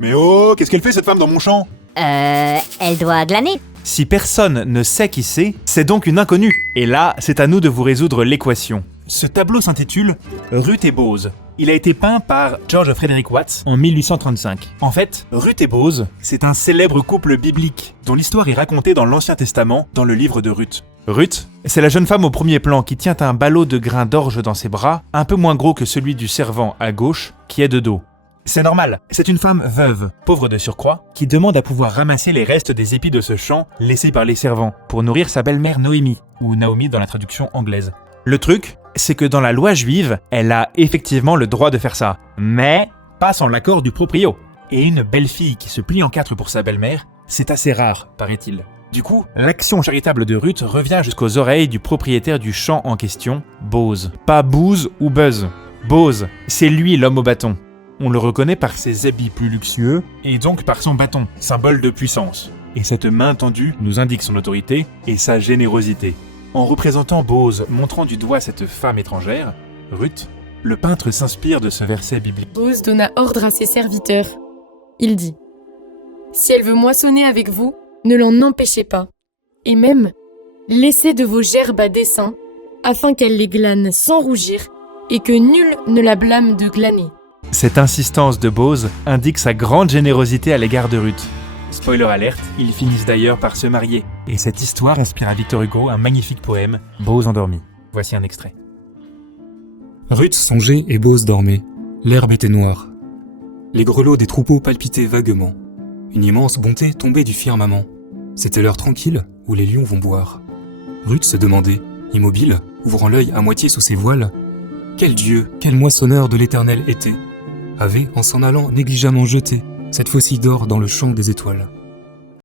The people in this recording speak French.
Mais oh, qu'est-ce qu'elle fait cette femme dans mon champ? Elle doit glaner. Si personne ne sait qui c'est donc une inconnue. Et là, c'est à nous de vous résoudre l'équation. Ce tableau s'intitule Ruth et Bose. Il a été peint par George Frederick Watts en 1835. En fait, Ruth et Bose, c'est un célèbre couple biblique dont l'histoire est racontée dans l'Ancien Testament dans le livre de Ruth. Ruth, c'est la jeune femme au premier plan qui tient un ballot de grains d'orge dans ses bras, un peu moins gros que celui du servant à gauche, qui est de dos. C'est normal, c'est une femme veuve, pauvre de surcroît, qui demande à pouvoir ramasser les restes des épis de ce champ laissés par les servants pour nourrir sa belle-mère Noémie, ou Naomi dans la traduction anglaise. Le truc, c'est que dans la loi juive, elle a effectivement le droit de faire ça, mais pas sans l'accord du proprio. Et une belle-fille qui se plie en quatre pour sa belle-mère, c'est assez rare, paraît-il. Du coup, l'action charitable de Ruth revient jusqu'aux oreilles du propriétaire du champ en question, Bose. Pas Booze ou Buzz. Bose, c'est lui l'homme au bâton. On le reconnaît par ses habits plus luxueux, et donc par son bâton, symbole de puissance. Et cette main tendue nous indique son autorité et sa générosité. En représentant Bose montrant du doigt cette femme étrangère, Ruth, le peintre s'inspire de ce verset biblique. Bose donna ordre à ses serviteurs. Il dit « Si elle veut moissonner avec vous, ne l'en empêchez pas. Et même, laissez de vos gerbes à dessein, afin qu'elle les glane sans rougir, et que nul ne la blâme de glaner. » Cette insistance de Bose indique sa grande générosité à l'égard de Ruth. Spoiler alerte, ils finissent d'ailleurs par se marier. Et cette histoire inspire à Victor Hugo un magnifique poème, Bose endormi. Voici un extrait. Ruth songeait et Bose dormait. L'herbe était noire. Les grelots des troupeaux palpitaient vaguement. Une immense bonté tombait du firmament. C'était l'heure tranquille où les lions vont boire. Ruth se demandait, immobile, ouvrant l'œil à moitié sous ses voiles, quel dieu, quel moissonneur de l'Éternel était, avait, en s'en allant négligemment jeté, cette faucille d'or dans le champ des étoiles.